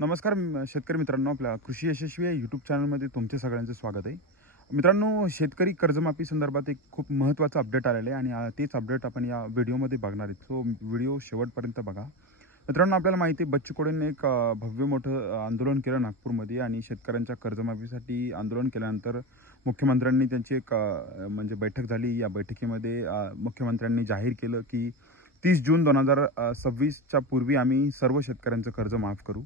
नमस्कार शेतकरी मित्रांनो, आपल्या कृषी यशस्वी या यूट्यूब चॅनलमध्ये तुमचे सगळ्यांचं स्वागत आहे. मित्रांनो, शेतकरी कर्जमाफी संदर्भात एक खूप महत्त्वाचं अपडेट आलेलं आहे आणि तेच अपडेट आपण या व्हिडिओमध्ये बघणार आहेत. सो व्हिडिओ शेवटपर्यंत बघा. मित्रांनो, आपल्याला माहिती आहे बच्चू कडूंनी एक भव्य मोठं आंदोलन केलं नागपूरमध्ये आणि शेतकऱ्यांच्या कर्जमाफीसाठी आंदोलन केल्यानंतर मुख्यमंत्र्यांनी त्यांची एक म्हणजे बैठक झाली. या बैठकीमध्ये मुख्यमंत्र्यांनी जाहीर केलं की 30 जून 2026च्या पूर्वी आम्ही सर्व शेतकऱ्यांचं कर्ज माफ करू.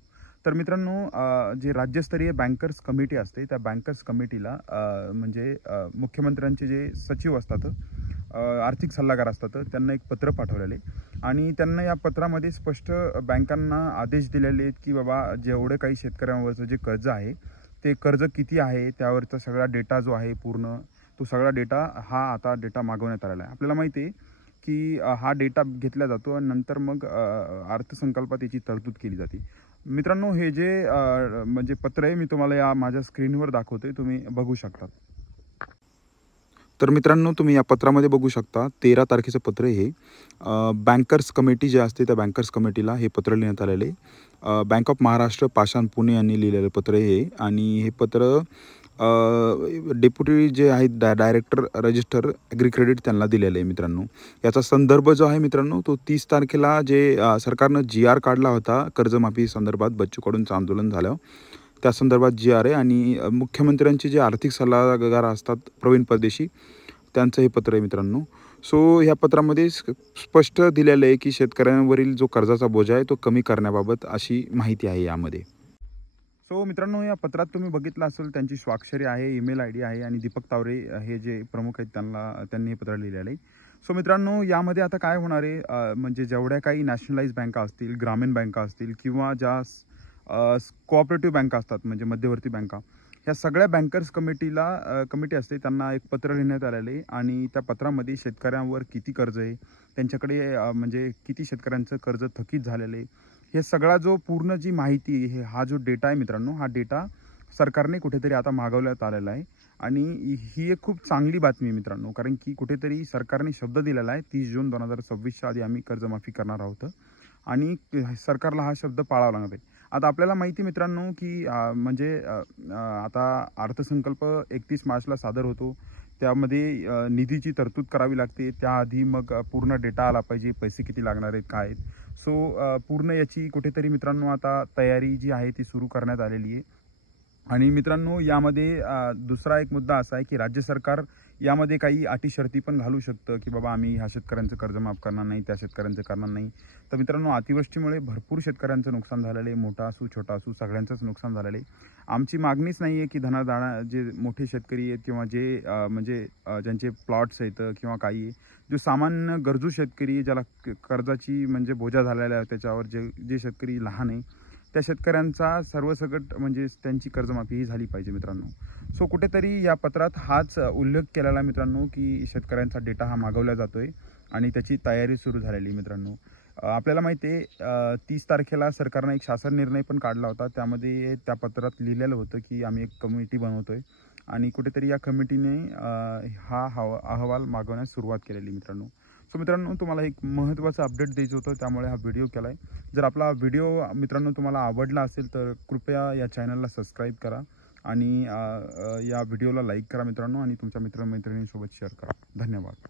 तर मित्रांनो, जे राज्यस्तरीय बँकर्स कमिटी असते त्या बँकर्स कमिटीला म्हणजे मुख्यमंत्र्यांचे जे सचिव असतात, आर्थिक सल्लागार असतात, त्यांना एक पत्र पाठवलेले आणि त्यांना या पत्रामध्ये स्पष्ट बँकांना आदेश दिलेले आहेत की बाबा जेवढे काही शेतकऱ्यांवरचं जे कर्ज आहे ते कर्ज किती आहे त्यावरचा सगळा डेटा जो आहे पूर्ण तो सगळा डेटा हा आता डेटा मागवण्यात आलेला आहे. आपल्याला माहिती आहे की हा डेटा घेतला जातो आणि नंतर मग अर्थसंकल्पात याची तरतूद केली जाते. मित्रांनो, हे जे म्हणजे पत्र आहे मी तुम्हाला या माझ्या स्क्रीनवर दाखवतोय, तुम्ही बघू शकता. तर मित्रांनो, तुम्ही या पत्रामध्ये बघू शकता 13 तारखेचं पत्र हे बँकर्स कमिटी जे असते त्या बँकर्स कमिटीला हे पत्र लिहिण्यात आलेले. बँक ऑफ महाराष्ट्र पाषाण पुणे यांनी लिहिलेलं पत्र हे आणि हे पत्र डेप्युटी जे आहेत डायरेक्टर रजिस्टर ॲग्री क्रेडिट त्यांना दिलेलं आहे. मित्रांनो, याचा संदर्भ जो आहे मित्रांनो तो 30 तारखेला जे सरकारनं GR काढला होता कर्जमाफी संदर्भात बच्चू कडूंचं आंदोलन झालं त्या संदर्भात GR आहे आणि मुख्यमंत्र्यांचे जे आर्थिक सल्लागार असतात प्रवीण परदेशी त्यांचं हे पत्र आहे मित्रांनो. सो ह्या पत्रामध्ये स्पष्ट दिलेलं आहे की शेतकऱ्यांवरील जो कर्जाचा बोजा आहे तो कमी करण्याबाबत अशी माहिती आहे यामध्ये. सो मित्रांनो, या पत्रात तुम्ही बघितलं असेल त्यांची स्वाक्षरी आहे, ईमेल ID आहे आणि दीपक तावरे हे जे प्रमुख आहेत त्यांनी हे पत्र लिहिलेलं आहे. सो मित्रांनो, यामध्ये आता काय होणार आहे, म्हणजे जेवढ्या काही नॅशनलाइज बँका असतील, ग्रामीण बँका असतील किंवा ज्या कोऑपरेटिव्ह बँका असतात म्हणजे मध्यवर्ती बँका, ह्या सगळ्या बँकर्स कमिटी असते त्यांना एक पत्र लिहिण्यात आलेलं आहे आणि त्या पत्रामध्ये शेतकऱ्यांवर किती कर्ज आहे, त्यांच्याकडे म्हणजे किती शेतकऱ्यांचं कर्ज थकीत झालेलं आहे, हे सगळा जो पूर्ण जी माहिती हा जो डेटा आहे मित्रांनो, हा डेटा सरकारने कुठेतरी आता मागवण्यात आलेला आहे आणि ही एक खूप चांगली बातमी आहे मित्रांनो, कारण की कुठेतरी सरकारने शब्द दिलेला आहे 30 जून 2026च्या आधी आम्ही कर्जमाफी करणार आहोत आणि सरकारला हा शब्द पाळावा लागणार आहे. आता आपल्याला माहिती मित्रांनो की म्हणजे आता अर्थसंकल्प 31 मार्चला सादर होतो. त्यामध्ये निधीची तरतूद करावी लागते. त्याआधी मग पूर्ण डेटा आला पाहिजे, पैसे किती लागणार आहेत, काय आहेत. सो पूर्ण याची कुठेतरी मित्रांनो आता तयारी जी आहे ती सुरू करण्यात आलेली आहे. आणि मित्रांनो, यामध्ये दुसरा एक मुद्दा असा आहे की राज्य सरकार यामध्ये काही अटी शर्ती पण घालू शकतं की बाबा आम्ही ह्या शेतकऱ्यांचं कर्ज माफ करणार नाही, त्या शेतकऱ्यांचं करणार नाही. तर मित्रांनो, अतिवृष्टीमुळे भरपूर शेतकऱ्यांचं नुकसान झालेलं आहे, मोठा असू छोटा असू सगळ्यांचंच नुकसान झालेलं आहे. आमची मागणीच नाही आहे की धनादाणा जे मोठे शेतकरी आहेत किंवा जे म्हणजे ज्यांचे प्लॉट्स आहेत किंवा काही जो सामान्य गरजू शेतकरी ज्याला कर्जाची म्हणजे बोजा झालेला आहे त्याच्यावर जे शेतकरी लहान आहे त्या शेतकऱ्यांचा सर्वसकट म्हणजे त्यांची कर्जमाफी ही झाली पाहिजे मित्रांनो. सो कुठेतरी या पत्रात हाच उल्लेख केलेला मित्रांनो की शेतकऱ्यांचा डेटा हा मागवला जातोय आणि त्याची तयारी सुरू झालेली मित्रांनो. आपल्याला माहिती आहे 30 तारखेला सरकारनं एक शासन निर्णय पण काढला होता. त्यामध्ये त्या पत्रात लिहिलेलं होतं की आम्ही एक कमिटी बनवतोय आणि कुठेतरी या कमिटीने हा अहवाल मागवण्यास सुरुवात केलेली मित्रांनो. सो मित्रांनो, तुम्हाला एक महत्त्वाचं अपडेट द्यायचं होतं त्यामुळे हा व्हिडिओ केला आहे. जर आपला व्हिडिओ मित्रांनो तुम्हाला आवडला असेल तर कृपया या चॅनलला सबस्क्राईब करा आणि या व्हिडिओला लाईक करा मित्रांनो आणि तुमच्या मित्रमैत्रिणींसोबत शेअर करा. धन्यवाद.